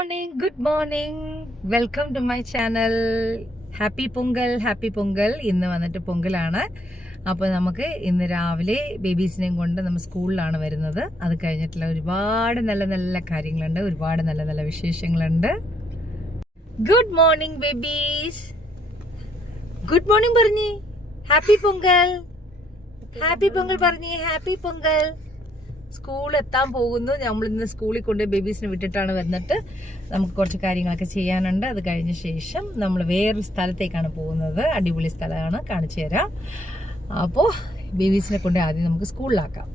Good morning. Welcome to my channel. Happy Pongal. ഇന്ന് വന്നിട്ട് പൊങ്കലാണ്. അപ്പോൾ നമുക്ക് ഇന്ന് രാവിലെ ബേബീസിനെയും കൊണ്ട് നമ്മൾ സ്കൂളിലാണ് വരുന്നത്. അത് കഴിഞ്ഞിട്ടുള്ള ഒരുപാട് നല്ല നല്ല കാര്യങ്ങളുണ്ട്, ഒരുപാട് നല്ല നല്ല വിശേഷങ്ങളുണ്ട്. Good morning babies. Good morning പറഞ്ഞേ. ഹാപ്പി പൊങ്കൽ പറഞ്ഞേ. ഹാപ്പി പൊങ്കൽ. സ്കൂൾ എത്താൻ പോകുന്നു. നമ്മൾ ഇന്ന് സ്കൂളിൽ കൊണ്ട് ബേബീസിനെ വിട്ടിട്ടാണ് വന്നിട്ട് നമുക്ക് കുറച്ച് കാര്യങ്ങളൊക്കെ ചെയ്യാനുണ്ട്. അത് കഴിഞ്ഞ ശേഷം നമ്മൾ വേറൊരു സ്ഥലത്തേക്കാണ് പോകുന്നത്. അടിപൊളി സ്ഥലമാണ്, കാണിച്ചു തരാം. അപ്പോൾ ബേബീസിനെ കൊണ്ട് ആദ്യം നമുക്ക് സ്കൂളിലാക്കാം.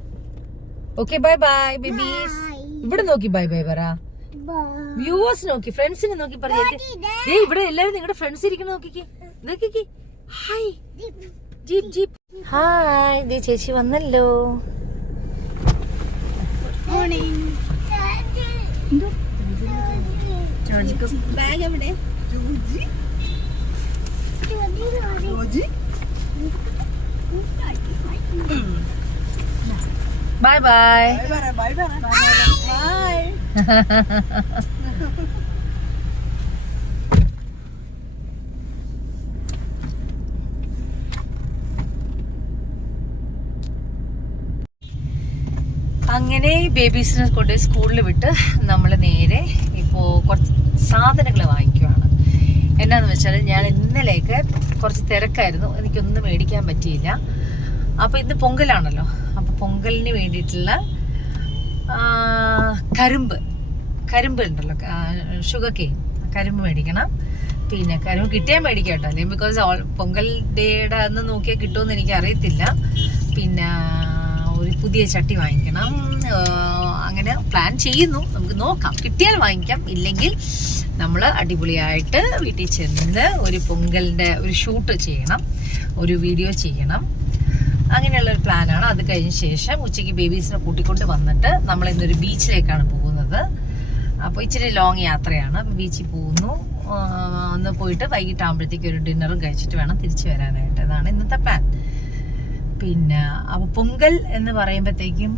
Okay, bye bye babies. ഇവിടെ നോക്കി ബൈ ബൈ പറ. വ്യൂവേഴ്സ് നോക്കി, ഫ്രണ്ട്സിനെ നോക്കി പറഞ്ഞേക്ക്. ഇവിടെ എല്ലാവരും നിങ്ങളുടെ ഫ്രണ്ട്സ് ഇരിക്കണം. നോക്കിക്കേ. Hi jeep. ഹായ്, ചേച്ചി വന്നല്ലോ. ബാഗ് എവിടെ? Bye bye. അങ്ങനെ ബേബീസിനെ കൊണ്ട് സ്കൂളിൽ വിട്ട് നമ്മൾ നേരെ ഇപ്പോൾ കുറച്ച് സാധനങ്ങൾ വാങ്ങിക്കുവാണ്. എന്നാന്ന് വെച്ചാൽ ഞാൻ ഇന്നലേക്ക് കുറച്ച് തിരക്കായിരുന്നു, എനിക്കൊന്നും മേടിക്കാൻ പറ്റിയില്ല. അപ്പോൾ ഇന്ന് പൊങ്കലാണല്ലോ, അപ്പോൾ പൊങ്കലിന് വേണ്ടിയിട്ടുള്ള കരിമ്പ് ഉണ്ടല്ലോ, ഷുഗർ കെയിൻ, കരിമ്പ് മേടിക്കണം. പിന്നെ കരിമ്പ് കിട്ടിയാൽ മേടിക്കാം കേട്ടോ, അല്ലെങ്കിൽ ബിക്കോസ് പൊങ്കൽ ഡേയുടെ അന്ന് നോക്കിയാൽ കിട്ടുമെന്ന് എനിക്ക് അറിയത്തില്ല. പിന്നെ ഒരു പുതിയ ചട്ടി വാങ്ങിക്കണം. അങ്ങനെ പ്ലാൻ ചെയ്യുന്നു, നമുക്ക് നോക്കാം. കിട്ടിയാൽ വാങ്ങിക്കാം, ഇല്ലെങ്കിൽ നമ്മൾ അടിപൊളിയായിട്ട് വീട്ടിൽ ചെന്ന് ഒരു പൊങ്കലിൻ്റെ ഒരു ഷൂട്ട് ചെയ്യണം, ഒരു വീഡിയോ ചെയ്യണം. അങ്ങനെയുള്ളൊരു പ്ലാനാണ്. അത് കഴിഞ്ഞ ശേഷം ഉച്ചയ്ക്ക് ബേബീസിനെ കൂട്ടിക്കൊണ്ട് വന്നിട്ട് നമ്മൾ ഇന്നൊരു ബീച്ചിലേക്കാണ് പോകുന്നത്. അപ്പോൾ ഇച്ചിരി ലോങ് യാത്രയാണ്. ബീച്ചിൽ പോകുന്നു, ഒന്ന് പോയിട്ട് വൈകിട്ടാകുമ്പോഴത്തേക്ക് ഒരു ഡിന്നറും കഴിച്ചിട്ട് വേണം തിരിച്ചു വരാനായിട്ട്. അതാണ് ഇന്നത്തെ പ്ലാൻ. പിന്നെ അപ്പോൾ പൊങ്കൽ എന്ന് പറയുമ്പോഴത്തേക്കും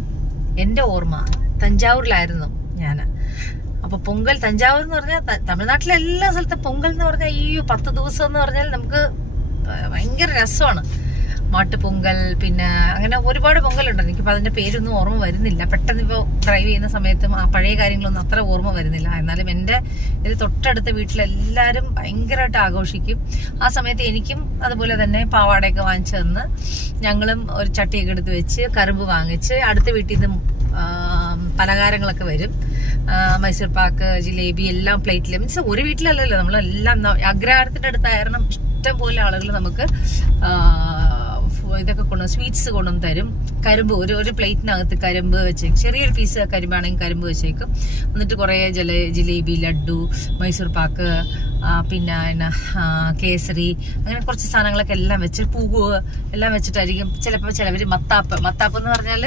എൻ്റെ ഓർമ്മ തഞ്ചാവൂരിലായിരുന്നു ഞാൻ. അപ്പോൾ പൊങ്കൽ തഞ്ചാവൂർ എന്ന് പറഞ്ഞാൽ തമിഴ്നാട്ടിലെ എല്ലാ സ്ഥലത്തും പൊങ്കൽ എന്ന് പറഞ്ഞാൽ ഈ 10 ദിവസം എന്ന് പറഞ്ഞാൽ നമുക്ക് ഭയങ്കര രസമാണ്. മാട്ടുപൊങ്കൽ, പിന്നെ അങ്ങനെ ഒരുപാട് പൊങ്കലുണ്ട്. എനിക്കിപ്പോൾ അതിൻ്റെ പേരൊന്നും ഓർമ്മ വരുന്നില്ല. പെട്ടെന്ന് ഇപ്പോൾ ഡ്രൈവ് ചെയ്യുന്ന സമയത്തും ആ പഴയ കാര്യങ്ങളൊന്നും അത്ര ഓർമ്മ വരുന്നില്ല. എന്നാലും എൻ്റെ ഇത് തൊട്ടടുത്ത വീട്ടിലെല്ലാവരും ഭയങ്കരമായിട്ട് ആഘോഷിക്കും. ആ സമയത്ത് എനിക്കും അതുപോലെ തന്നെ പാവാടയൊക്കെ വാങ്ങിച്ചു തന്ന് ഞങ്ങളും ഒരു ചട്ടിയൊക്കെ എടുത്ത് വെച്ച് കറുമ്പ് വാങ്ങിച്ച് അടുത്ത വീട്ടിൽ നിന്ന് പലഹാരങ്ങളൊക്കെ വരും. മൈസൂർ പാക്ക്, ജിലേബി എല്ലാം പ്ലേറ്റിൽ. മീൻസ് ഒരു വീട്ടിലല്ലല്ലോ, നമ്മളെല്ലാം അഗ്രഹാരത്തിൻ്റെ അടുത്തായിരുന്നു. ഇഷ്ടംപോലെ ആളുകൾ നമുക്ക് ഇതൊക്കെ സ്വീറ്റ്സ് കൊണ്ടുവന്ന് തരും. കരിമ്പ് ഒരു പ്ലേറ്റിനകത്ത് കരിമ്പ് വെച്ച്, ചെറിയൊരു പീസ് കരിമ്പാണെങ്കിൽ കരിമ്പ് വെച്ചേക്കും. എന്നിട്ട് കുറേ ജിലേബി, ലഡ്ഡു, മൈസൂർ പാക്ക്, പിന്നെ കേസരി, അങ്ങനെ കുറച്ച് സാധനങ്ങളൊക്കെ എല്ലാം വെച്ച്, പൂവ് എല്ലാം വെച്ചിട്ടായിരിക്കും. ചിലവർ മത്താപ്പ് എന്ന് പറഞ്ഞാൽ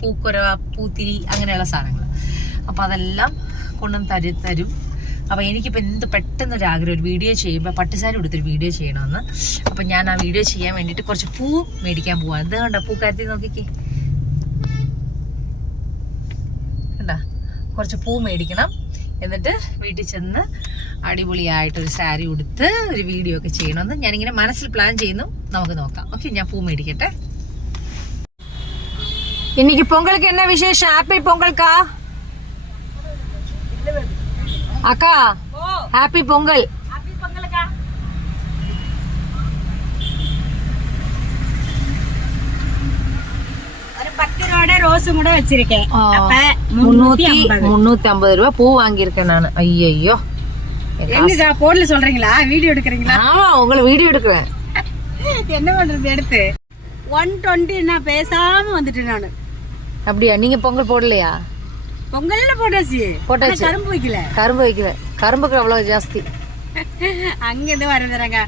പൂക്കൊര, പൂത്തിരി, അങ്ങനെയുള്ള സാധനങ്ങൾ. അപ്പോൾ അതെല്ലാം കൊണ്ടുവന്ന് തരും. അപ്പോൾ എനിക്കിപ്പോൾ എന്ത് പെട്ടെന്നൊരാഗ്രഹം, ഒരു വീഡിയോ ചെയ്യുമ്പോൾ പട്ടുസാരി എടുത്തൊരു വീഡിയോ ചെയ്യണമെന്ന്. അപ്പം ഞാൻ ആ വീഡിയോ ചെയ്യാൻ വേണ്ടിയിട്ട് കുറച്ച് പൂ മേടിക്കാൻ പോവാണ്. ഇത് കണ്ടോ, പൂക്കാരത്തിൽ നോക്കിക്കേ, കണ്ടോ, കുറച്ച് പൂ മേടിക്കണം. എന്നിട്ട് വീട്ടിൽ ചെന്ന് അടിപൊളിയായിട്ടൊരു സാരി ഉടുത്ത് ഒരു വീഡിയോ ഒക്കെ ചെയ്യണമെന്ന് ഞാനിങ്ങനെ മനസ്സിൽ പ്ലാൻ ചെയ്യുന്നു. നമുക്ക് നോക്കാം. ഓക്കെ, ഞാൻ പൂ മേടിക്കട്ടെ. இன்னைக்கு பொங்கலுக்கு என்ன விசேஷம்? ஹாப்பி பொங்கல்க்கா. அக்கா ஹாப்பி பொங்கல். ஹாப்பி பொங்கல்க்கா. ஒரு 10 ரூபாய் ரோஸும் கூட வச்சிருக்கேன். அப்ப 350 ரூபாய் பூ வாங்கியிருக்கேன் நான். ஐயோ, என்னடா போன்ல சொல்றீங்களா, வீடியோ எடுக்கறீங்களா? ஆமா, உங்களை வீடியோ எடுக்கிறேன். என்ன பண்றது எடுத்து 120 நான் பேசாம வந்துட்டேன் நானு. அப்படியா? நீங்க பொங்கல் போடலையா? பொங்கல்ல போட்டாச்சு. கரும்பு வைக்கல. கரும்புக்கு அவ்வளவு ஜாஸ்தி. அங்க இருந்து வரதுறாங்க.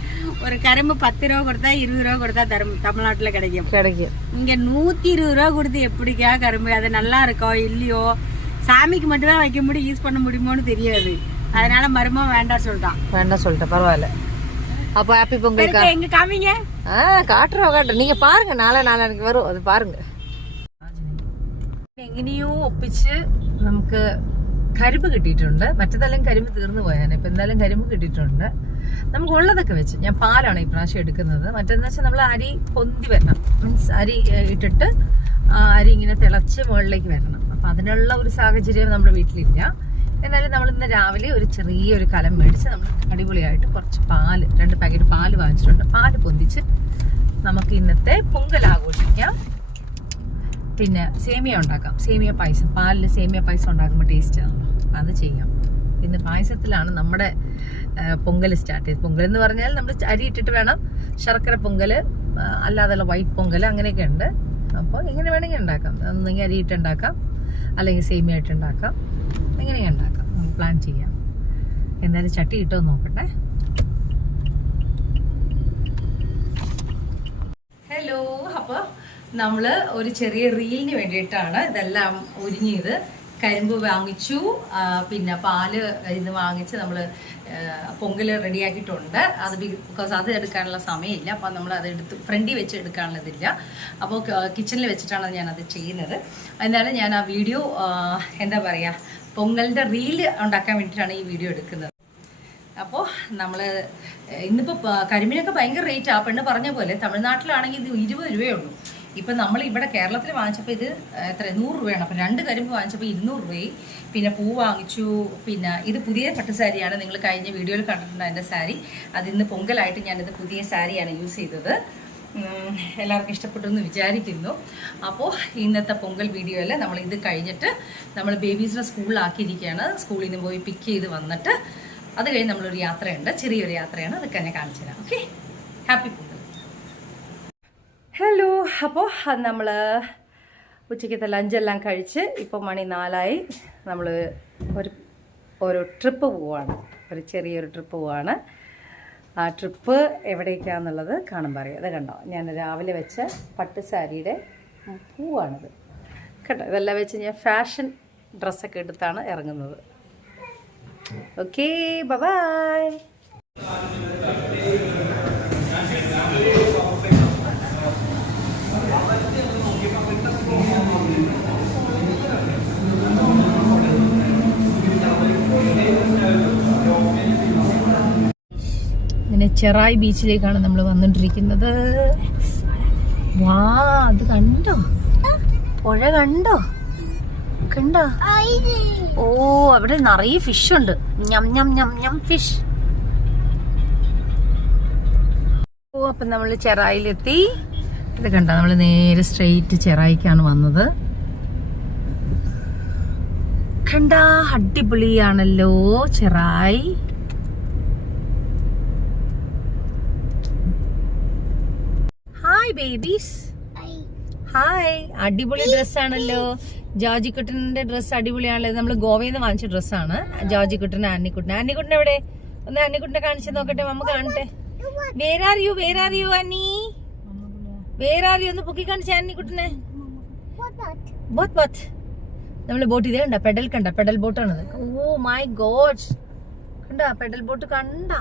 ஒரு கரும்பு 10 ரூபா கொடுத்தா 20 ரூபா கொடுத்தா தமிழ்நாட்டுல கிடைக்கும். இங்க 120 ரூபா கொடுத்து எப்படிக்கா கரும்பு? அது நல்லா இருக்கோ இல்லையோ, சாமிக்கு மட்டும் தான் வைக்க முடியும், யூஸ் பண்ண முடியுமோன்னு தெரியாது. அதனால மருமம் வேண்டாம் சொல்லிட்டேன். பரவாயில்ல. அப்ப ஹாப்பி பொங்கல். எங்க காமிங்க. காட்டுறோம். நீங்க பாருங்க, நாளைக்கு வரும், அது பாருங்க. എങ്ങനെയോ ഒപ്പിച്ച് നമുക്ക് കരിമ്പ് കിട്ടിയിട്ടുണ്ട്. മറ്റേതെല്ലാം കരിമ്പ് തീർന്നു പോയാണ്. ഇപ്പം എന്തായാലും കരിമ്പ് കിട്ടിയിട്ടുണ്ട്. നമുക്ക് ഉള്ളതൊക്കെ വെച്ച് ഞാൻ പാലാണ് ഈ പ്രാവശ്യം എടുക്കുന്നത്. മറ്റേന്ന് വെച്ചാൽ നമ്മൾ അരി പൊന്തി വരണം, മീൻസ് അരി ഇട്ടിട്ട് അരി ഇങ്ങനെ തിളച്ച് മുകളിലേക്ക് വരണം. അപ്പം അതിനുള്ള ഒരു സാഹചര്യം നമ്മുടെ വീട്ടിലില്ല. എന്നാലും നമ്മൾ ഇന്ന് രാവിലെ ഒരു ചെറിയൊരു കലം മേടിച്ച് നമ്മൾ അടിപൊളിയായിട്ട് കുറച്ച് പാല്, 2 പാക്കറ്റ് പാല് വാങ്ങിച്ചിട്ടുണ്ട്. പാല് പൊന്തിച്ച് നമുക്ക് ഇന്നത്തെ പൊങ്കൽ ആഘോഷിക്കാം. പിന്നെ സേമിയ ഉണ്ടാക്കാം, സേമിയ പായസം. പാലിൽ സേമിയ പായസം ഉണ്ടാക്കുമ്പോൾ ടേസ്റ്റാണല്ലോ, അത് ചെയ്യാം. ഇന്ന് പായസത്തിലാണ് നമ്മുടെ പൊങ്കൽ സ്റ്റാർട്ട് ചെയ്തത്. പൊങ്കൽ എന്ന് പറഞ്ഞാൽ നമ്മൾ അരി ഇട്ടിട്ട് വേണം, ശർക്കര പൊങ്കൽ, അല്ലാതെയുള്ള വൈറ്റ് പൊങ്കൽ അങ്ങനെയൊക്കെ ഉണ്ട്. അപ്പോൾ ഇങ്ങനെ വേണമെങ്കിൽ ഉണ്ടാക്കാം. ഒന്നെങ്കിൽ അരി ഇട്ടുണ്ടാക്കാം, അല്ലെങ്കിൽ സേമിയ ഇട്ടുണ്ടാക്കാം, എങ്ങനെയും ഉണ്ടാക്കാം. നമുക്ക് പ്ലാൻ ചെയ്യാം. എന്തായാലും ചട്ടി ഇട്ടോ നോക്കട്ടെ. ഹലോ, അപ്പോൾ നമ്മൾ ഒരു ചെറിയ റീലിന് വേണ്ടിയിട്ടാണ് ഇതെല്ലാം ഒരുങ്ങിയത്. കരിമ്പ് വാങ്ങിച്ചു, പിന്നെ പാല് ഇന്ന് വാങ്ങിച്ച് നമ്മൾ പൊങ്കൽ റെഡിയാക്കിയിട്ടുണ്ട്. അത് ബിക്കോസ് അത് എടുക്കാനുള്ള സമയമില്ല. അപ്പോൾ നമ്മൾ അത് എടുത്ത് ഫ്രണ്ടിൽ വെച്ച് എടുക്കാനുള്ളതില്ല. അപ്പോൾ കിച്ചണിൽ വെച്ചിട്ടാണ് ഞാനത് ചെയ്യുന്നത്. എന്നാലും ഞാൻ ആ വീഡിയോ എന്താ പറയുക, പൊങ്കലിൻ്റെ റീല് ഉണ്ടാക്കാൻ വേണ്ടിയിട്ടാണ് ഈ വീഡിയോ എടുക്കുന്നത്. അപ്പോൾ നമ്മൾ ഇന്നിപ്പോൾ കരിമ്പിനൊക്കെ ഭയങ്കര റേറ്റ്. ആ പെണ്ണ് പറഞ്ഞ പോലെ തമിഴ്നാട്ടിലാണെങ്കിൽ ഇത് 20 രൂപയേ ഉള്ളൂ. ഇപ്പം നമ്മൾ ഇവിടെ കേരളത്തിൽ വാങ്ങിച്ചപ്പോൾ ഇത് എത്ര 100 രൂപയാണ്. അപ്പം 2 കരിമ്പ് വാങ്ങിച്ചപ്പോൾ 200 രൂപയും. പിന്നെ പൂ വാങ്ങിച്ചു. പിന്നെ ഇത് പുതിയ പട്ടുസാരിയാണ്, നിങ്ങൾ കഴിഞ്ഞ വീഡിയോയിൽ കണ്ടിട്ടുണ്ട് എൻ്റെ സാരി. അതിന്ന് പൊങ്കലായിട്ട് ഞാനിത് പുതിയ സാരിയാണ് യൂസ് ചെയ്തത്. എല്ലാവർക്കും ഇഷ്ടപ്പെട്ടു എന്ന് വിചാരിക്കുന്നു. അപ്പോൾ ഇന്നത്തെ പൊങ്കൽ വീഡിയോയിൽ നമ്മൾ ഇത് കഴിഞ്ഞിട്ട് നമ്മൾ ബേബീസിനെ സ്കൂളിലാക്കിയിരിക്കുകയാണ്. സ്കൂളിൽ നിന്ന് പോയി പിക്ക് ചെയ്ത് വന്നിട്ട് അത് കഴിഞ്ഞ് നമ്മളൊരു യാത്രയുണ്ട്, ചെറിയൊരു യാത്രയാണ്. അതൊക്കെ ഞാൻ കാണിച്ചു തരാം. Okay, happy Pongal. ഹലോ, അപ്പോൾ നമ്മൾ ഉച്ചയ്ക്കത്തെ ലഞ്ചെല്ലാം കഴിച്ച് ഇപ്പോൾ മണി 4 നമ്മൾ ഒരു ട്രിപ്പ് പോവാണ്, ഒരു ചെറിയൊരു ട്രിപ്പ് പോവാണ്. ആ ട്രിപ്പ് എവിടേക്കാണെന്നുള്ളത് കാണുമ്പോൾ അറിയാം. അത് കണ്ടോ, ഞാൻ രാവിലെ വെച്ച പട്ടുസാരിയുടെ പൂവാണിത് കേട്ടോ. ഇതെല്ലാം വെച്ച് ഞാൻ ഫാഷൻ ഡ്രസ്സൊക്കെ എടുത്താണ് ഇറങ്ങുന്നത്. Okay, bye. ഇങ്ങനെ ചെറായി ബീച്ചിലേക്കാണ് നമ്മൾ വന്നുകൊണ്ടിരിക്കുന്നത്. വാ, അത് കണ്ടോ, പുഴ കണ്ടോ, കണ്ടോ? ഓ, അവിടെ നിറയെ ഫിഷ് ഉണ്ട്. ഞം ഞം ഞം ഞം ഫിഷ്. ഓ, അപ്പം നമ്മൾ ചെറായിലെത്തി. ഇത് കണ്ടോ, നമ്മൾ നേരെ സ്ട്രെയിറ്റ് ചെറായിക്കാണ് വന്നത്. കണ്ടാ, അടിപൊളിയാണല്ലോ ചെറായി. Hi babies, hi. അടിപൊളി ഡ്രസ്സാണല്ലോ. ജോർജിക്കുട്ടൻ്റെ ഡ്രസ്സ് അടിപൊളിയാണല്ലോ. നമ്മൾ ഗോവയിൽ നിന്ന് വാങ്ങിച്ച ഡ്രസ്സാണ്. ജോർജിക്കുട്ടന്, ആന്നിക്കുട്ടൻ എവിടെ? ഒന്ന് ആന്നിക്കുട്ടനെ കാണിച്ചു നോക്കട്ടെ, മമ്മ കാണട്ടെ. വേറെ ആർ യു അന്നി? വേറെ ആർ യു? ഒന്ന് പൊക്കി കാണിച്ച ആന്നിക്കുട്ടനെ. ബോത്ത് നമ്മള് ബോട്ട് ഇതേ കണ്ട, പെഡൽ ബോട്ടാണത്. ഓ മൈ ഗോഡ്, കണ്ട പെഡൽ ബോട്ട് കണ്ട.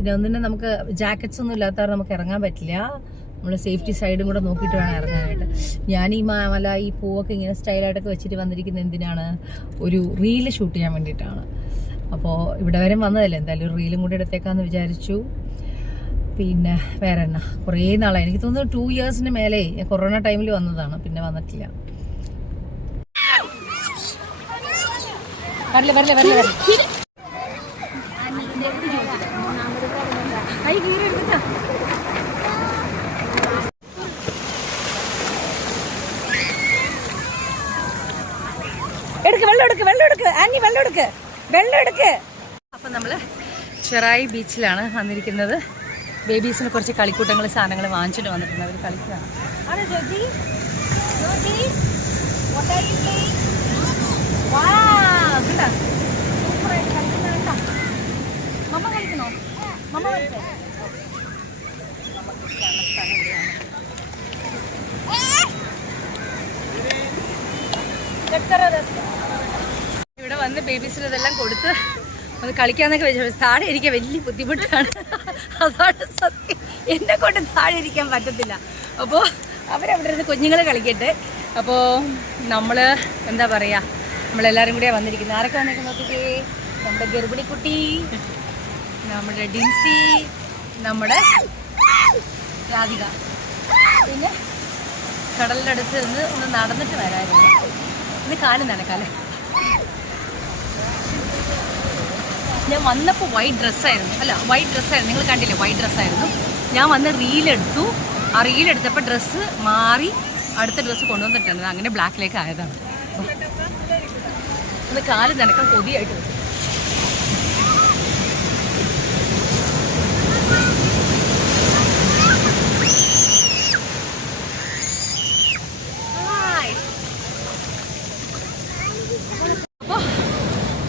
ഇതൊന്നിനെ നമുക്ക് ജാക്കറ്റ്സ് ഒന്നും ഇല്ലാത്തവർ നമുക്ക് ഇറങ്ങാൻ പറ്റില്ല. നമ്മൾ സേഫ്റ്റി സൈഡും കൂടെ നോക്കിയിട്ട് വേണം ഇറങ്ങാനായിട്ട്. ഞാൻ ഈ ഈ പൂവൊക്കെ ഇങ്ങനെ സ്റ്റൈലായിട്ടൊക്കെ വെച്ചിട്ട് വന്നിരിക്കുന്നത് എന്തിനാണ്? ഒരു റീല് ഷൂട്ട് ചെയ്യാൻ വേണ്ടിയിട്ടാണ്. അപ്പോൾ ഇവിടെ വരെ വന്നതല്ലേ, എന്തായാലും ഒരു റീലും കൂടി എടുത്തേക്കാന്ന് വിചാരിച്ചു. പിന്നെ വേറെ എണ്ണ കുറേ നാളായി, എനിക്ക് തോന്നുന്നു 2 ഇയേഴ്സിന് മേലെ. കൊറോണ ടൈമിൽ വന്നതാണ്, പിന്നെ വന്നിട്ടില്ല. വരല്ലേ വെള്ളം എടുക്ക്. അപ്പൊ നമ്മള് ചെറായി ബീച്ചിലാണ് വന്നിരിക്കുന്നത്. ബേബീസിന് കുറച്ച് കളിക്കൂട്ടങ്ങൾ സാധനങ്ങൾ വാങ്ങിച്ചിട്ട് വന്നിട്ടുണ്ട്. അവർ കളിക്കുകയാണ്. മമ്മ കളിക്കണോ? മമ്മ ഇവിടെ വന്ന് ബേബീസിന് ഇതെല്ലാം കൊടുത്ത് ഒന്ന് കളിക്കാന്നൊക്കെ വെച്ചു. താഴെ ഇരിക്കാൻ വലിയ ബുദ്ധിമുട്ടാണ്. അതാണ് സത്യം, എന്നെ കൊണ്ട് താഴെ ഇരിക്കാൻ പറ്റത്തില്ല. അപ്പോൾ അവരവിടെ ഇരുന്ന് കുഞ്ഞുങ്ങൾ കളിക്കട്ടെ. അപ്പോൾ നമ്മൾ എന്താ പറയുക, നമ്മളെല്ലാവരും കൂടിയാണ് വന്നിരിക്കുന്നത്. ആരൊക്കെ വന്നേക്ക് നോക്കിക്കേ. നമ്മുടെ ഗർഭിണിക്കുട്ടി, നമ്മുടെ ഡിൻസി, നമ്മുടെ രാധിക. പിന്നെ കടലിൻ്റെ അടുത്ത് നിന്ന് ഒന്ന് നടന്നിട്ട് വരായിരുന്നു. ഇത് കാലും നനക്കാല്ലേ. ഞാൻ വന്നപ്പോൾ വൈറ്റ് ഡ്രസ്സായിരുന്നു. നിങ്ങൾ കണ്ടില്ലേ, വൈറ്റ് ഡ്രസ്സായിരുന്നു. ഞാൻ വന്ന് റീലെടുത്തു. ആ റീലെടുത്തപ്പോൾ ഡ്രസ്സ് മാറി അടുത്ത ഡ്രസ്സ് കൊണ്ടുവന്നിട്ടുണ്ട്. അങ്ങനെ ബ്ലാക്കിലേക്ക് ആയതാണ്. ഒന്ന് കാല് നനക്കാൻ കൊതിയായിട്ട് വരും.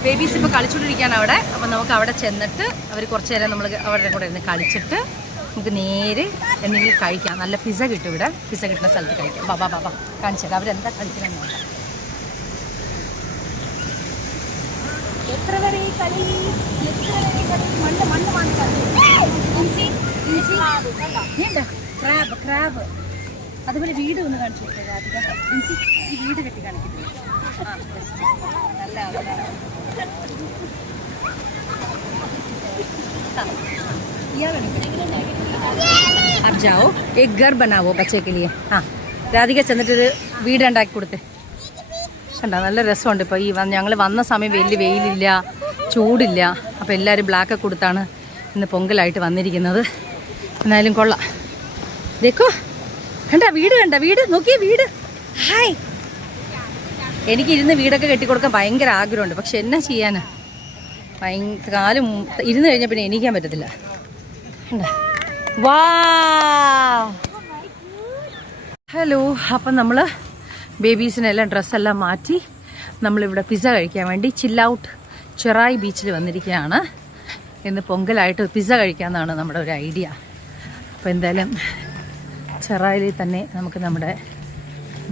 ബേബീസ് ഇപ്പോൾ കളിച്ചുകൊണ്ടിരിക്കുകയാണ് അവിടെ. അപ്പം നമുക്ക് അവിടെ ചെന്നിട്ട് അവർ കുറച്ച് നേരം നമ്മൾ അവരുടെ കൂടെ ഇരുന്ന് കളിച്ചിട്ട് നമുക്ക് നേരെ എന്തെങ്കിലും കഴിക്കാം. നല്ല പിസ്സ കിട്ടും ഇവിടെ. പിസ്സ കിട്ടുന്ന സ്ഥലത്ത് കഴിക്കാം. ബാബാ കാണിച്ചു തരാം അവരെന്താ കളിക്കണമെന്ന് നോക്കാം. എത്ര വരെ കളി, മണ്ണ് ക്രാബ്. അതുപോലെ വീട് ഒന്ന് കാണിച്ചു കൊടുക്കുക. ഈ വീട് കെട്ടി കാണിക്കുന്നത് നല്ല. अब जाओ एक घर बनाओ बच्चे के लिए. രാധിക ചെന്നിട്ടൊരു വീടുണ്ടാക്കി കൊടുത്തേ. കണ്ടോ, നല്ല രസമുണ്ട്. ഇപ്പോൾ ഈ ഞങ്ങൾ വന്ന സമയം വലിയ വെയിലില്ല, ചൂടില്ല. അപ്പോൾ എല്ലാവരും ബ്ലാക്കൊക്കെ കൊടുത്താണ് ഇന്ന് പൊങ്കലായിട്ട് വന്നിരിക്കുന്നത്. എന്നാലും കൊള്ളാം. ദേക്കോ, കണ്ട വീട് നോക്കിയേ വീട്. ഹായ്. എനിക്കിരുന്ന് വീടൊക്കെ കെട്ടിക്കൊടുക്കാൻ ഭയങ്കര ആഗ്രഹമുണ്ട്. പക്ഷെ എന്നാ ചെയ്യാനാ, കാലം ഇരുന്ന് കഴിഞ്ഞാൽ പിന്നെ എണീക്കാൻ പറ്റത്തില്ല. വാ ഹലോ. അപ്പം നമ്മൾ ബേബീസിനെല്ലാം ഡ്രസ്സെല്ലാം മാറ്റി നമ്മളിവിടെ പിസ്സ കഴിക്കാൻ വേണ്ടി ചില്ലൗട്ട് ചെറായി ബീച്ചിൽ വന്നിരിക്കുകയാണ്. ഇന്ന് പൊങ്കലായിട്ട് പിസ്സ കഴിക്കാമെന്നാണ് നമ്മുടെ ഒരു ഐഡിയ. അപ്പോൾ എന്തായാലും ചെറായിൽ തന്നെ നമുക്ക് നമ്മുടെ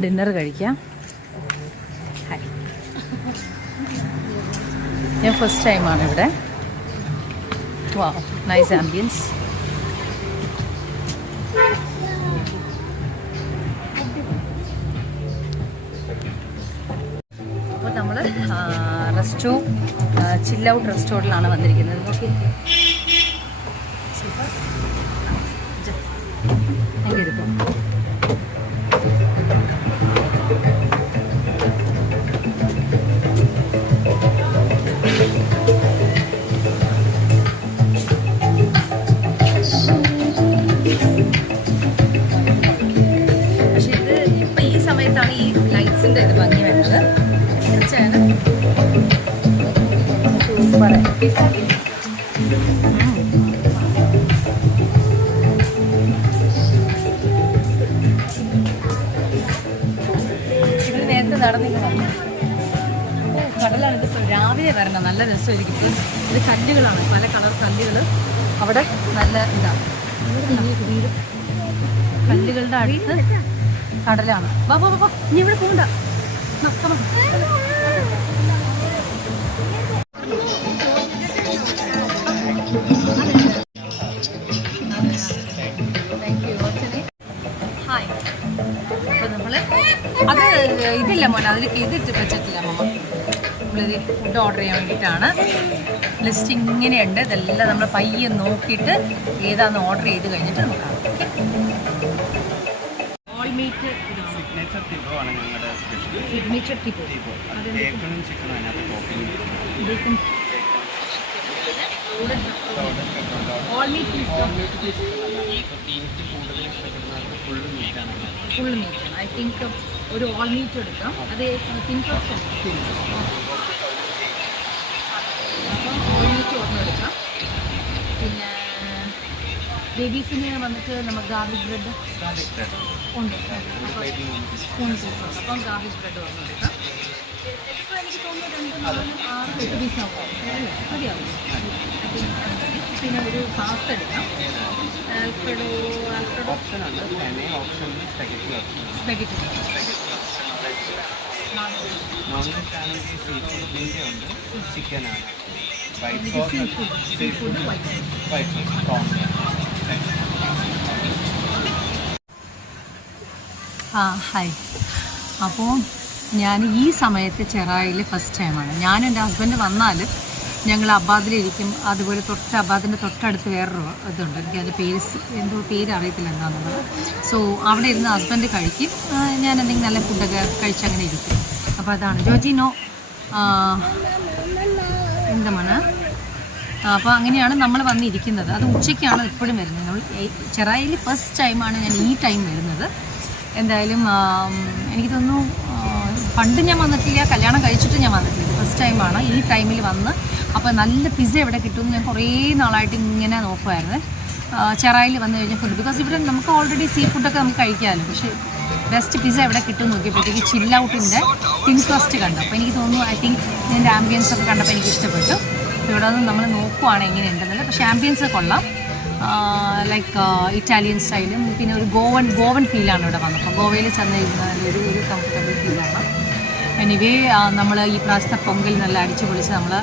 ഡിന്നർ കഴിക്കാം. ഹായ്. ഞാൻ ഫസ്റ്റ് ടൈമാണ് ഇവിടെ. വാവ്, നൈസ് ആംബിയൻസ്. അപ്പോൾ നമ്മൾ ചില്ലൗട്ട് റെസ്റ്റോറൻറ്റിലാണ് വന്നിരിക്കുന്നത്. നോക്കി എടുക്കും. പക്ഷെ ഇത് ഇപ്പം ഈ സമയത്താണ് ഈ ലൈറ്റ്സിൻ്റെ ഇത് ഭംഗി വരുന്നത്. സൂപ്പർ. ഇത് നേരത്തെ നടന്നില്ല. കടലാണ്. ഇത് രാവിലെ വരണം, നല്ല രസമായിരിക്കും. ഇത് കല്ലുകളാണ്, പല കളർ കല്ലുകൾ. അവിടെ നല്ല ഇതാണ് കല്ലുകളുടെ അടുത്ത് കടലാണ്. വാ ഇനി ഇവിടെ പോകണ്ട. ഹായ്. അപ്പോൾ നമ്മൾ അത് ഇതില്ല മോനെ, അതിൽ ഇതിട്ട് വെച്ചിട്ടില്ല മമ്മ. നമ്മളിത് ഫുഡ് ഓർഡർ ചെയ്യാൻ വേണ്ടിയിട്ടാണ്. ലിസ്റ്റ് ഇങ്ങനെയുണ്ട്. ഇതെല്ലാം നമ്മൾ പയ്യെ നോക്കിയിട്ട് ഏതാണെന്ന് ഓർഡർ ചെയ്ത് കഴിഞ്ഞിട്ട് നോക്കാം. ഓൾ മീറ്റ് സിഗ്നേച്ചർ ടിപ്പോ ആണ് ഞങ്ങളുടെ സ്പെഷ്യൽ. സിഗ്നേച്ചർ ടിപ്പോ ബേക്കണും ചിക്കനും അതിനകത്ത് topping. Bacon all meat full മീറ്റാണ്. ഐ തിങ്ക് ഒരു ഓൾ മീറ്റ് എടുക്കാം. അത് തിൻ ടോസ്റ്റ് ആണ്. അപ്പം ഓൾ മീറ്റ് ഒരെണ്ണം. പിന്നെ ബേബീസിന് വന്നിട്ട് നമ്മൾ ഗാർലിക് ബ്രെഡ് ഉണ്ട്. സ്പൂൺ പീസ് ഉണ്ട്. അപ്പം ഗാർലിക് ബ്രെഡ് ഒരെണ്ണം എടുക്കാം. ഇപ്പോൾ എനിക്ക് തോന്നുന്നു 2-4-8 പീസാവും. മതിയാവും. പിന്നെ ഒരു പാസ്ത എടുക്കാം. ആൽഫ്രെഡോ ഓപ്ഷനുണ്ട്. സ്പെഗറ്റി ചിക്കനാണ്. ഹായ്. അപ്പോൾ ഞാൻ ഈ സമയത്ത് ചെറായിൽ ഫസ്റ്റ് ടൈമാണ്. ഞാനും എൻ്റെ ഹസ്ബൻഡ് വന്നാൽ ഞങ്ങൾ അബ്ബാദിലിരിക്കും. അതുപോലെ അബ്ബാദിൻ്റെ തൊട്ടടുത്ത് വേറൊരു ഇതുണ്ട്, എനിക്ക് അതിൻ്റെ പേര് അറിയത്തില്ല എന്താണെന്നുള്ളത്. സോ അവിടെ ഇരുന്ന് ഹസ്ബൻഡ് കഴിക്കും, ഞാൻ എന്തെങ്കിലും നല്ല ഫുഡൊക്കെ കഴിച്ചങ്ങനെ ഇരിക്കും. അപ്പോൾ അതാണ് ജോജിനോ എന്താണ്. അപ്പോൾ അങ്ങനെയാണ് നമ്മൾ വന്നിരിക്കുന്നത്. അത് ഉച്ചയ്ക്കാണ് എപ്പോഴും വരുന്നത്. നമ്മൾ ചെറായിൽ ഫസ്റ്റ് ടൈമാണ് ഞാൻ ഈ ടൈം വരുന്നത്. എന്തായാലും എനിക്ക് തോന്നുന്നു പണ്ട് ഞാൻ വന്നിട്ടില്ല, കല്യാണം കഴിച്ചിട്ട് ഞാൻ വന്നിട്ടില്ല, ഫസ്റ്റ് ടൈമാണ് ഈ ടൈമിൽ വന്ന്. അപ്പോൾ നല്ല പിസ്സ എവിടെ കിട്ടുമെന്ന് ഞാൻ കുറേ നാളായിട്ട് ഇങ്ങനെ നോക്കുമായിരുന്നു. ചെറായിൽ വന്നു കഴിഞ്ഞാൽ ഫുഡ്, ബിക്കോസ് ഇവിടെ നമുക്ക് ഓൾറെഡി സീ ഫുഡൊക്കെ നമുക്ക് കഴിക്കാമല്ലോ. പക്ഷേ ബെസ്റ്റ് പിസ്സ എവിടെ കിട്ടും നോക്കിയപ്പോഴത്തേക്ക് ചിൽ ഔട്ടിൻ്റെ തിൻ ക്രസ്റ്റ് കണ്ടു. അപ്പോൾ എനിക്ക് തോന്നുന്നു ഐ തിങ്ക് ഇതിൻ്റെ ആംബിയൻസ് ഒക്കെ കണ്ടപ്പോൾ എനിക്ക് ഇഷ്ടപ്പെട്ടു. ഇവിടെ നിന്ന് നമ്മൾ നോക്കുവാണ് എങ്ങനെയുണ്ടെന്നല്ല. പക്ഷേ ആംബിയൻസ് കൊള്ളാം, ലൈക്ക് ഇറ്റാലിയൻ സ്റ്റൈലും പിന്നെ ഒരു ഗോവൻ ഫീലാണ് ഇവിടെ വന്നപ്പോൾ. ഗോവയിൽ ചെന്നിരുന്ന ഒരു കംഫർട്ടബിൾ ഫീലാണ്. എനിവേ നമ്മൾ ഈ പ്രാവശ്യത്തെ പൊങ്കൽ നല്ല അടിച്ചു പൊളിച്ച് നമ്മൾ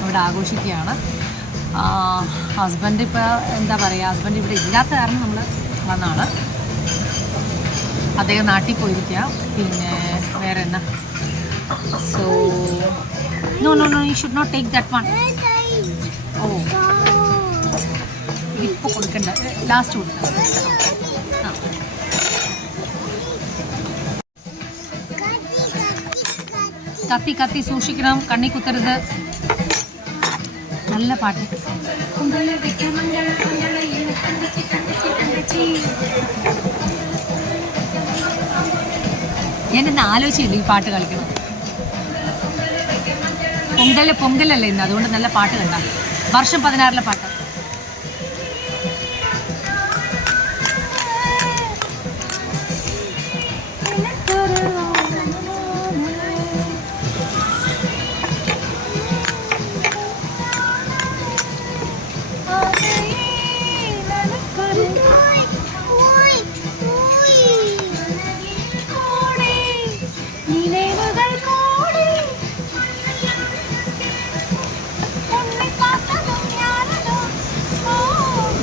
ഇവിടെ ആഘോഷിക്കുകയാണ്. ഹസ്ബൻഡ് ഇപ്പോൾ എന്താ പറയുക, ഹസ്ബൻഡ് ഇവിടെ ഇല്ലാത്ത കാരണം നമ്മൾ വന്നതാണ്. അദ്ദേഹം നാട്ടിൽ പോയിരിക്കുക. പിന്നെ വേറെ എന്നാ, so no you should not take that one. ഓ ഇപ്പോൾ കൊടുക്കണ്ട, ലാസ്റ്റ് കൊടുക്കാം. കത്തി സൂക്ഷിക്കണം, കണ്ണി കുത്തരുത്. നല്ല പാട്ട്. ഞാനിന്ന് ആലോചിച്ചില്ല ഈ പാട്ട് കളിക്കണം. പൊങ്കലല്ലേ ഇന്ന്, അതുകൊണ്ട് നല്ല പാട്ട് കണ്ട. വർഷം 16 പാട്ട്.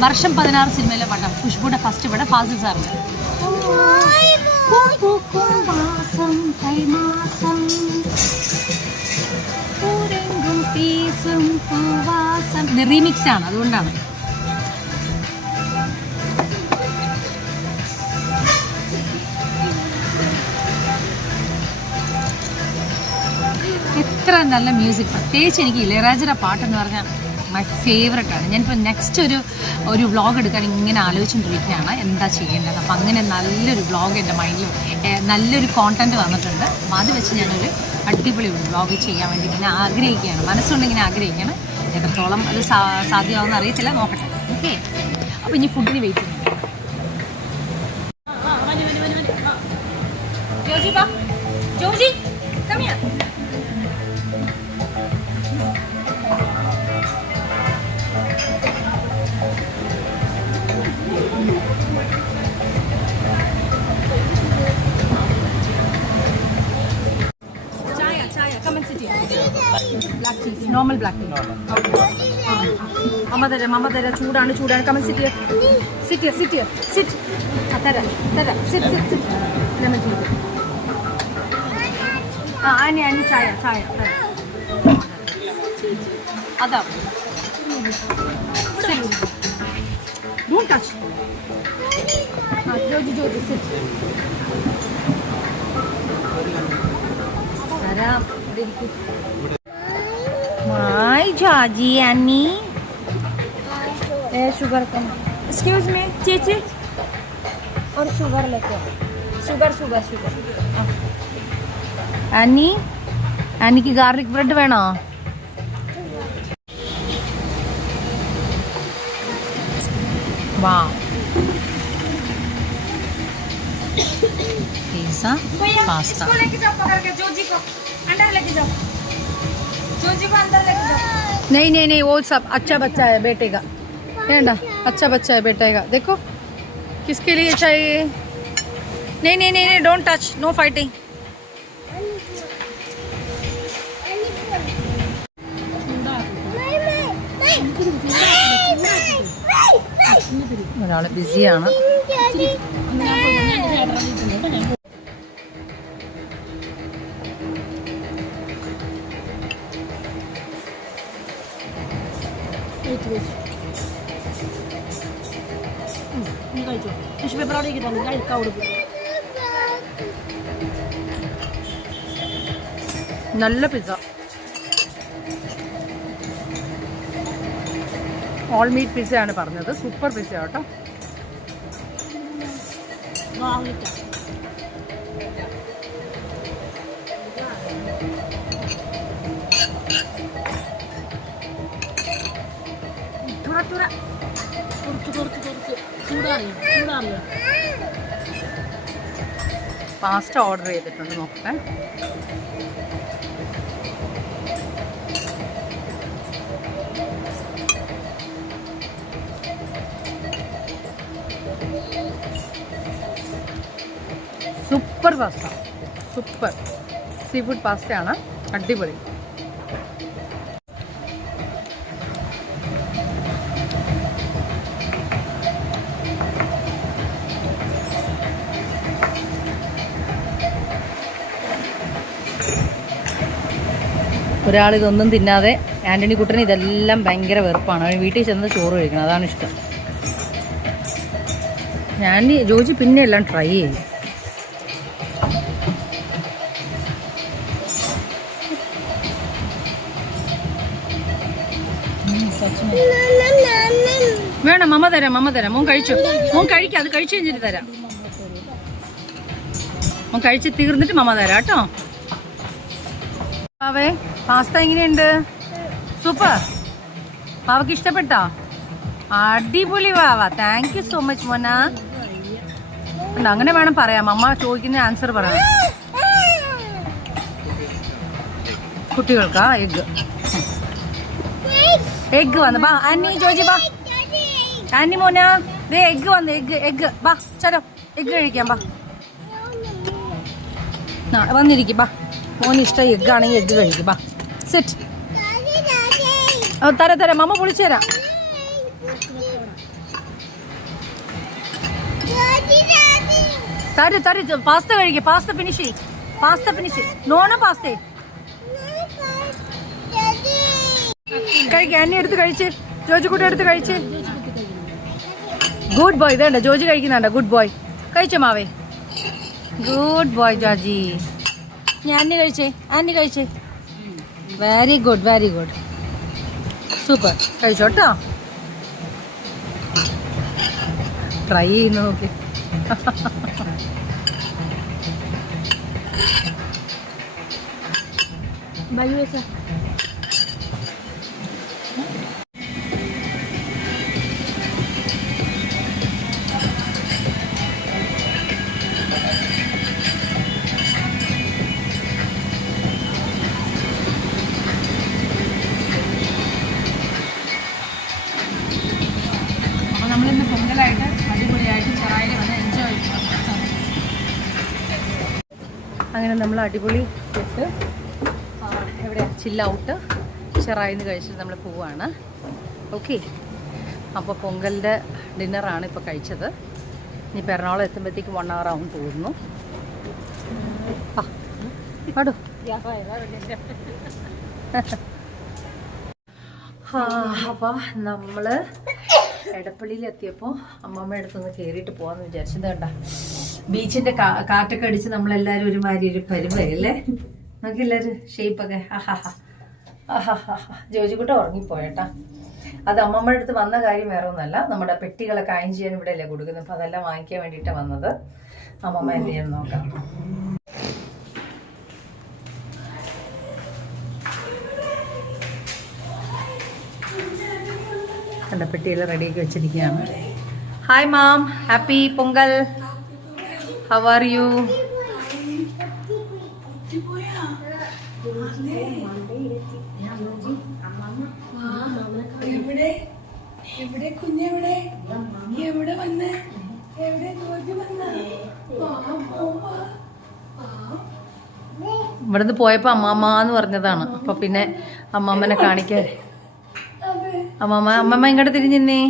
വർഷം 16 സിനിമയിലെ പാട്ടാണ്. ഖുഷ്ബുയുടെ ഫസ്റ്റ് ഇവിടെ ഫാസിൽ സാറിൻ്റെ. ഇത് റീമിക്സ് ആണ്, അതുകൊണ്ടാണ്. എത്ര നല്ല മ്യൂസിക്. പ്രത്യേകിച്ച് എനിക്ക് ഇളയരാജയുടെ പാട്ടെന്ന് പറഞ്ഞാൽ മൈ ഫേവറേറ്റാണ്. ഞാനിപ്പോൾ നെക്സ്റ്റ് ഒരു വ്ളോഗ് എടുക്കാൻ ഇങ്ങനെ ആലോചിച്ചുകൊണ്ടിരിക്കുകയാണ് എന്താ ചെയ്യേണ്ടത്. അപ്പോൾ അങ്ങനെ നല്ലൊരു വ്ളോഗ് എൻ്റെ മൈൻഡിൽ, നല്ലൊരു കോണ്ടൻറ്റ് വന്നിട്ടുണ്ട്. അപ്പോൾ അത് വെച്ച് ഞാനൊരു അടിപൊളി വ്ളോഗ് ചെയ്യാൻ വേണ്ടി ഇങ്ങനെ ആഗ്രഹിക്കുകയാണ്, മനസ്സുകൊണ്ട് ഇങ്ങനെ ആഗ്രഹിക്കുകയാണ്. എത്രത്തോളം അത് സാധ്യമാവുമെന്ന് അറിയത്തില്ല, നോക്കട്ടെ. ഓക്കെ, അപ്പോൾ ഇനി ഫുഡിന് വെയിറ്റ് ചെയ്യണം. Joji come here. Chaya, come and sit here. Black tea, normal black tea. Mama tera ചൂടാണ്. Come and sit here. Sit. Tera. Sit. Lemon tea. Ani chaya. Ada. Sit. Don't touch. Joji, sit. Aram. My Georgie, Annie. Sugar come. Excuse me, Chichi. और sugar लेके. Sugar. Annie की garlic bread വേണോ? वाह. Pizza, pasta. इसको लेके जाओ पकड़ के जोजी को. अंदर लेके जाओ. जोजी को अंदर लेके जाओ. नहीं वो सब अच्छा बच्चा है बेटे का. अच्छा बच्चा है बेटे का. देखो किसके लिए चाहिए. नहीं डोंट टच. No fighting. ഒരാള് ബിസിയാണ്. കഴിച്ചോ. ടിഷ്യൂ പേപ്പർ അവിടെ ഇരിക്കുന്നു, കഴിക്കാൻ കൊടുക്കും. നല്ല പിസ്സ. ഓൾ മീറ്റ് പിസ്സയാണ് പറഞ്ഞത്. സൂപ്പർ പിസ്സ കേട്ടോ. പാസ്ത ഓർഡർ ചെയ്തിട്ടുണ്ട്, നോക്കട്ടെ. Super pasta, super seafood പാസ്തയാണ്, അടിപൊളി. ഒരാൾ ഇതൊന്നും തിന്നാതെ, ആൻ്റണി കുട്ടന് ഇതെല്ലാം ഭയങ്കര വെറുപ്പാണ്. അവൻ വീട്ടിൽ ചെന്ന് ചോറ് കഴിക്കണം, അതാണ് ഇഷ്ടം. ഞാൻ ജോജി പിന്നെ എല്ലാം ട്രൈ ചെയ്യും. വേണം, മമ്മ തരാം, മമ്മ തരാം. മോൻ കഴിച്ചു, മോൻ കഴിക്കാം, അത് കഴിച്ചു കഴിഞ്ഞിട്ട് തരാം. മോൻ കഴിച്ച് തീർന്നിട്ട് മമ്മ തരാം കേട്ടോ. പാവേ, പാസ്ത എങ്ങനെയുണ്ട്? സൂപ്പർ. പാവക്ക് ഇഷ്ടപ്പെട്ടോ? അടിപൊളി വാവ, താങ്ക് യു സോ മച്ച് മോന. അങ്ങനെ വേണം പറയാം, അമ്മ ചോദിക്കുന്ന ആൻസർ പറയാം. കുട്ടികൾക്കാ എഗ്, എഗ് വന്ന് ബാ ആന്നി, ജോജി ബാ. ആന്നി മോന, ദേ എഗ് വന്ന്, എഗ് എഗ് ബാ, ചലോ എഗ് കഴിക്കാം ബാ. വന്നിരിക്കും ബാ. മോന് ഇഷ്ടം എഗ് ആണെങ്കിൽ എഗ് കഴിക്കും ബാ. സെറ്റ്. തരാം തരാം, മമ്മ പൊളിച്ചു തരാം. തരും തരും. പാസ്ത കഴിക്കുക, പാസ്ത ഫിനിഷ് ചെയ്യും, പാസ്ത ഫിനിഷ്. നോണോ പാസ്തേ കഴിക്കുക. എന്നെ എടുത്ത് കഴിച്ച്, ജോജി കൂടെ എടുത്ത് കഴിച്ച്. Good boy. ഇതേണ്ട ജോജി കഴിക്കുന്നുണ്ട, ഗുഡ് ബോയ്. കഴിച്ചോ മാവേ, ഗുഡ് ബോയ് ജോജി. ഞാൻ ആന്റി കഴിച്ചേ, ആന്റി കഴിച്ചേ. Very good, very good, super. കഴിച്ചോട്ടോ, ട്രൈ ചെയ്യുന്നു നോക്കി. നമ്മളിന്ന് പൊങ്കലായിട്ട് അടിപൊളിയായിട്ട് ചെറായിൽ വന്ന് എൻജോയ് ചെയ്യും. അങ്ങനെ നമ്മൾ അടിപൊളി ഫുഡ് എവിടെ ചില്ലൗട്ട് ചെറായിന്ന് കഴിച്ചിട്ട് നമ്മൾ പോവാണ്. ഓക്കെ, അപ്പോൾ പൊങ്കലിൻ്റെ ഡിന്നറാണ് ഇപ്പോൾ കഴിച്ചത്. ഇനി എറണാകുളം എത്തുമ്പോഴത്തേക്ക് 1 hour ആവും തോന്നുന്നു. പാടോ. അപ്പോൾ നമ്മൾ എടപ്പള്ളിയിൽ എത്തിയപ്പോൾ അമ്മമ്മ അടുത്തൊന്ന് കയറിയിട്ട് പോകാമെന്ന് വിചാരിച്ചത്. കേട്ടാ, ബീച്ചിന്റെ കാറ്റൊക്കെ അടിച്ച് നമ്മളെല്ലാവരും ഒരുമാതിരി ഒരു പരിവല്ലേ. നമുക്ക് എല്ലാവരും ഷേപ്പൊക്കെ. ജോജിക്കുട്ട ഉറങ്ങിപ്പോയേട്ടാ. അത് അമ്മമ്മയുടെ അടുത്ത് വന്ന കാര്യം വേറെ ഒന്നല്ല, നമ്മുടെ പെട്ടികളൊക്കെ അയൺ ചെയ്യാൻ ഇവിടെ അല്ലേ കൊടുക്കുന്നത്. അപ്പം അതെല്ലാം വാങ്ങിക്കാൻ വേണ്ടിയിട്ടാണ് വന്നത്. അമ്മമ്മ എന്ത് ചെയ്യാൻ നോക്കാം. കണ്ട പെട്ടിയെല്ലാം റെഡിയാക്കി വെച്ചിരിക്കുകയാണ്. Hi ma'am, happy Pongal. How are you? ഇവിടുന്ന് പോയപ്പോ അമ്മാമ്മ എന്ന് പറഞ്ഞതാണ്. അപ്പൊ പിന്നെ അമ്മാമ്മനെ കാണിക്കാൻ. അമ്മമ്മ ഇങ്ങോട്ട് തിരിഞ്ഞിന്നേ.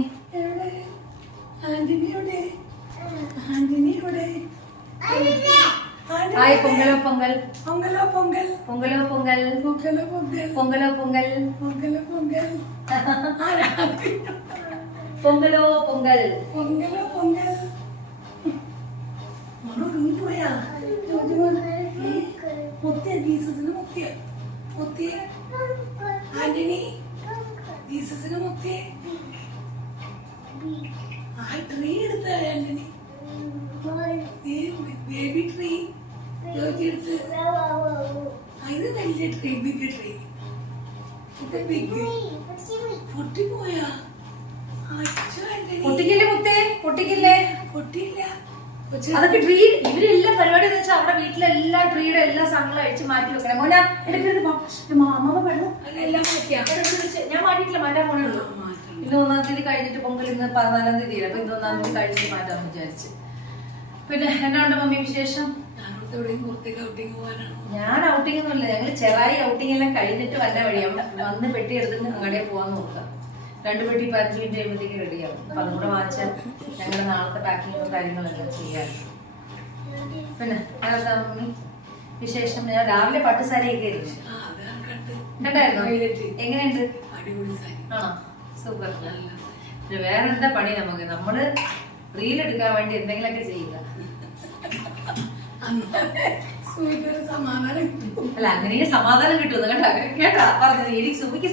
ഹായ്, പൊങ്കലോ പൊങ്കൽ, പൊങ്കലോ പൊങ്കൽ, പൊങ്കലോ പൊങ്കൽ, പൊങ്കലോ പൊങ്കൽ, പൊങ്കലോ പൊങ്കൽ, പൊങ്കലോ പൊങ്കൽ. പൊങ്കലോ പൊങ്കൽ. പൊങ്കലോ പൊങ്കൽ. മോനോ വീട്ടു പോയാ മുത്തിയ ജീസസിന് മുത്തിയ മുത്തിയ ആന്റണി ജീസസിന് മുത്തിയ ആ ട്രീ എടുത്ത ആന്റണി ബേബി ട്രീ എടുത്ത് ഇത് വലിയ ട്രീ ബിഗ് ട്രീ ഇത് ബിഗ് പൊട്ടിപ്പോയാ പൊട്ടിക്കില്ലേ മുത്തേ? പൊട്ടിക്കില്ലേ? പൊട്ടിയില്ല. അതൊക്കെ ട്രീ ഇവരെല്ലാം പരിപാടി എന്ന് വെച്ചാൽ അവിടെ വീട്ടിലെല്ലാം ട്രീയുടെ എല്ലാ സാധനങ്ങളും അഴിച്ച് മാറ്റി വെക്കണം. മോനാ അമ്മ പെടുന്നു ഞാൻ മാറ്റിയിട്ടില്ല, മാറ്റാൻ പോണേ ഉള്ളൂ. ഇന്ന് 1-ാം തീയതി കഴിഞ്ഞിട്ട് പൊങ്കൽ ഇന്ന് 14-ാം തീയതി അപ്പൊ ഇന്ന് 1-ാം തീയതി കഴിഞ്ഞിട്ട് മാറ്റാമെന്ന് വിചാരിച്ച്. പിന്നെ എന്നാ ഉണ്ട് മമ്മി വിശേഷം? ഞാൻ ഔട്ടിംഗ് ഒന്നുമില്ല, ഞങ്ങള് ചെറായി ഔട്ടിംഗ് എല്ലാം കഴിഞ്ഞിട്ട് വന്ന വഴിയാവും. വന്ന് പെട്ടി എടുത്തിട്ട് അങ്ങടെ പോവാന്ന് നോക്കാം. 2 പെട്ടി 15 മിനിറ്റ് കഴിയുമ്പോഴത്തേക്ക് റെഡിയാവും. അപ്പൊ അതും കൂടെ വാങ്ങിച്ചാൽ ഞങ്ങളുടെ നാളത്തെ പാക്കിങ്ങും കാര്യങ്ങളെല്ലാം ചെയ്യാൻ. പിന്നെ എന്താ മമ്മി വിശേഷം? ഞാൻ രാവിലെ പട്ടുസാരിയൊക്കെ കണ്ടായിരുന്നോ? എങ്ങനെയുണ്ട്? ആണോ? സൂപ്പർ. വേറെ എന്താ പണി നമുക്ക്? നമ്മള് റീൽ എടുക്കാൻ വേണ്ടി എന്തെങ്കിലുമൊക്കെ ചെയ്യുക. അല്ല അങ്ങനെയും സമാധാനം കിട്ടുന്നു കേട്ടോ. കേട്ടാ പറഞ്ഞത് എനിക്ക് സുമിക്ക്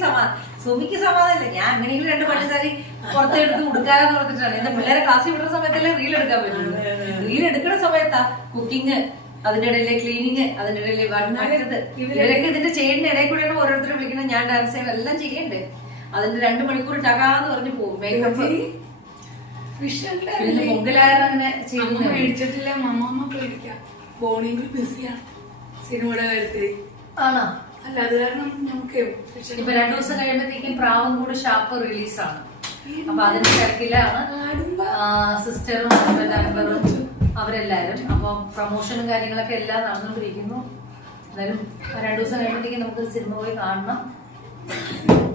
സമാധാനമില്ല. ഞാൻ അങ്ങനെയെങ്കിലും 2 പട്ടുസാരി പുറത്തെടുത്ത് ഉടുക്കാനെന്ന് പറഞ്ഞിട്ടാണ്. എന്റെ പിള്ളേരെ ക്ലാസ്സിൽ വിടുന്ന സമയത്തല്ലേ റീൽ എടുക്കാൻ പറ്റുള്ളൂ. റീൽ എടുക്കുന്ന സമയത്താ കുക്കിങ്, അതിന്റെ ഇടയിലെ ക്ലീനിങ്, അതിന്റെ ഇടയിലെ ഇവരൊക്കെ ഇതിന്റെ ചെയ്യുന്ന ഇടയിൽ കൂടെയാണ് ഓരോരുത്തരും വിളിക്കുന്നത്. ഞാൻ ഡാൻസ് ചെയ്യുക എല്ലാം ചെയ്യണ്ടേ. അതിന്റെ 2 മണിക്കൂർ ടകാന്ന് പറഞ്ഞു പോകും. മേക്കപ്പ് പൊങ്കലായാലും അങ്ങനെ മേടിച്ചിട്ടില്ല. മമ്മ പേടിക്കാം, ബോണിയിൽ ബിസിയാണ് സിനിമയുടെ കാര്യത്തില്. ആണോ? അല്ല അത് കാരണം നമുക്ക് ഇപ്പൊ 2 ദിവസം കഴിയുമ്പോഴത്തേക്കും പ്രാവൻകൂട് ഷാപ്പ് റിലീസാണ്. അപ്പൊ അതിന്റെ തിരക്കിലാണ് സിസ്റ്ററും നമ്പറും അവരെല്ലാരും. അപ്പൊ പ്രൊമോഷനും കാര്യങ്ങളൊക്കെ എല്ലാം നടന്നുകൊണ്ടിരിക്കുന്നു. എന്തായാലും 2 ദിവസം കഴിയുമ്പോഴത്തേക്കും നമുക്ക് സിനിമ പോയി കാണണം.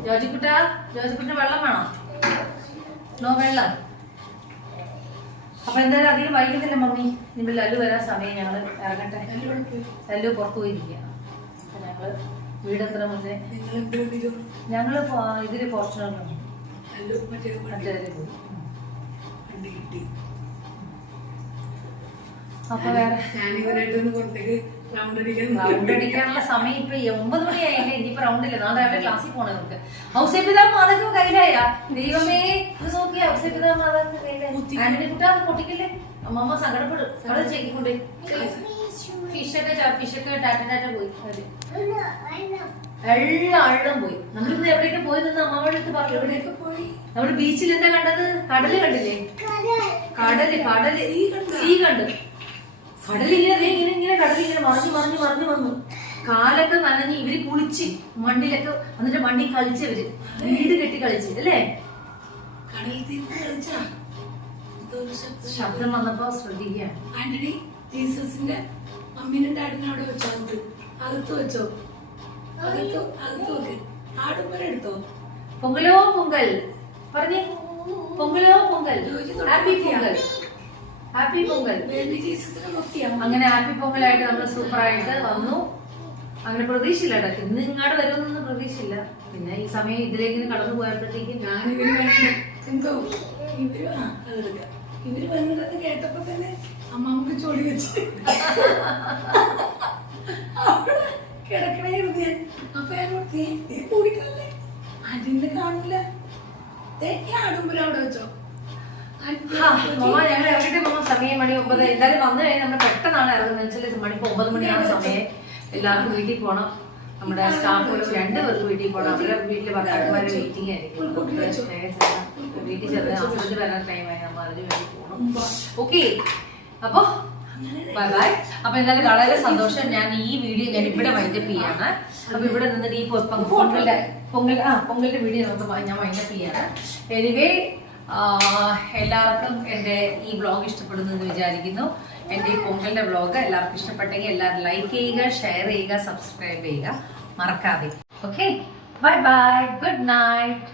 ജോജിക്കുട്ട വെള്ളം വേണം? നോ വെള്ളം. അപ്പൊ എന്തായാലും അധികം വൈകുന്നില്ല മമ്മി. ഇനി ലല്ലു വരാൻ സമയം, ഞങ്ങള് ഇറങ്ങട്ടെ. ലല്ലു പുറത്തു പോയിരിക്കുക. അപ്പൊ ഞങ്ങള് വീടെത്ര മുന്നേ ഞങ്ങള് ഇതില് ഫോർച്യൂണറിലാണ് പോയി. അപ്പൊ വേറെ റൗണ്ട് അടിക്കാനുള്ള സമയം ഇപ്പൊ 9 മണിയായില്ലേ. ഇനിയിപ്പോ റൗണ്ടില്ല. നാളെ രാവിലെ ക്ലാസ്സിൽ പോണേ നമുക്ക്. ഔസേപ്പിതാ മാതൊക്കെ കയ്യിലായ ദൈവമേ ഇത് നോക്കി. ഔസേപ്പിതാ മാതൊക്കെ കയ്യിലായി. ആന്റണി കുട്ടാ പൊട്ടിക്കില്ലേ? അമ്മമ്മ സങ്കടപ്പെടും. അവിടെ ചെക്കിക്കൂടെ ഫിഷൊക്കെ ടാറ്റ പോയി. എല്ലാം പോയി. നമ്മളിന്ന് എവിടെയൊക്കെ പോയി നിന്ന് അമ്മയുടെ അടുത്ത് പറഞ്ഞു. എവിടെയൊക്കെ പോയി? നമ്മുടെ ബീച്ചിൽ എന്താ കണ്ടത്? കടല് കണ്ടില്ലേ? കടല് സീ കണ്ടു. കടലിങ്ങനെ മറിഞ്ഞു വന്നു. കാലൊക്കെ നനഞ്ഞ് ഇവര് കുളിച്ച് മണ്ണിലൊക്കെ എന്നിട്ട് മണ്ണി കളിച്ചവര് വീട് കെട്ടി കളിച്ച് അല്ലേ. ശബ്ദം വന്നപ്പോ ശ്രദ്ധിക്കുകയാണ്. ആന്റണി ജീസസിന്റെ മമ്മീനും ഡാഡിനും അവിടെ വെച്ചോ? അകത്ത് വെച്ചോ? അകത്ത് വെക്ക്. ആടുമ്പരം എടുത്തോ? പൊങ്കലോ പൊങ്കൽ പറഞ്ഞേ. പൊങ്കലോ പൊങ്കൽ. ഹാപ്പി പൊങ്കൽ. ഹാപ്പി പൊങ്കൽ. അങ്ങനെ ഹാപ്പി പൊങ്കലായിട്ട് നമ്മൾ സൂപ്പറായിട്ട് വന്നു. അങ്ങനെ പ്രതീക്ഷയില്ല കേട്ടോ. ഇന്ന് ഇങ്ങോട്ട് വരുമെന്നൊന്നും പ്രതീക്ഷയില്ല. പിന്നെ ഈ സമയം ഇതിലേക്ക് കടന്നു പോയപ്പോഴത്തേക്ക് ഇവര് വന്നിട്ട് കേട്ടപ്പോ തന്നെ അമ്മമ്മക്ക് ചോടി വെച്ച് കിടക്കണേ. അപ്പൊ ഞാൻ കൂടിക്കല്ലേ ആന്റിനെ കാണൂല. ആടുമ്പോ അവിടെ വെച്ചോ? ഞങ്ങൾ ഇറങ്ങിട്ട് സമയം മണി 9. എന്തായാലും വന്നു കഴിഞ്ഞാൽ നമ്മൾ പെട്ടെന്നാണ് ഇറങ്ങുന്നത്. മണിക്ക് 9 മണിയാണ് സമയം. എല്ലാവർക്കും വീട്ടിൽ പോകണം. നമ്മുടെ സ്റ്റാഫുകൾ 2 പേർക്ക് വീട്ടിൽ പോകണം. അവരുടെ വീട്ടിൽ ഭർത്താക്കന്മാരെ വെയിറ്റിംഗ് ആയിരിക്കും. വീട്ടിൽ ചെന്ന് ഹസ്ബൻഡ് വരാൻ ടൈമായി. നമ്മൾ അതിന് വേണ്ടി പോകണം. ഓക്കെ, അപ്പൊ ബൈ ബൈ. അപ്പൊ എന്തായാലും വളരെ സന്തോഷം. ഞാൻ ഈ വീഡിയോ ഞാൻ ഇവിടെ വൈൻഡപ്പ് ചെയ്യാണ്. അപ്പൊ ഇവിടെ നിന്നിട്ട് ഈ പൊങ്കലിന്റെ വീഡിയോ നമുക്ക് ഞാൻ വൈൻഡപ്പ് ചെയ്യാണ്. എനിവേ എല്ലാവർക്കും എൻ്റെ ഈ വ്ളോഗ് ഇഷ്ടപ്പെടുന്നു എന്ന് വിചാരിക്കുന്നു. എൻ്റെ ഈ പൊങ്കലിന്റെ വ്ളോഗ് എല്ലാവർക്കും ഇഷ്ടപ്പെട്ടെങ്കിൽ എല്ലാവരും ലൈക്ക് ചെയ്യുക, ഷെയർ ചെയ്യുക, സബ്സ്ക്രൈബ് ചെയ്യുക മറക്കാതെ. Okay, bye by, good night.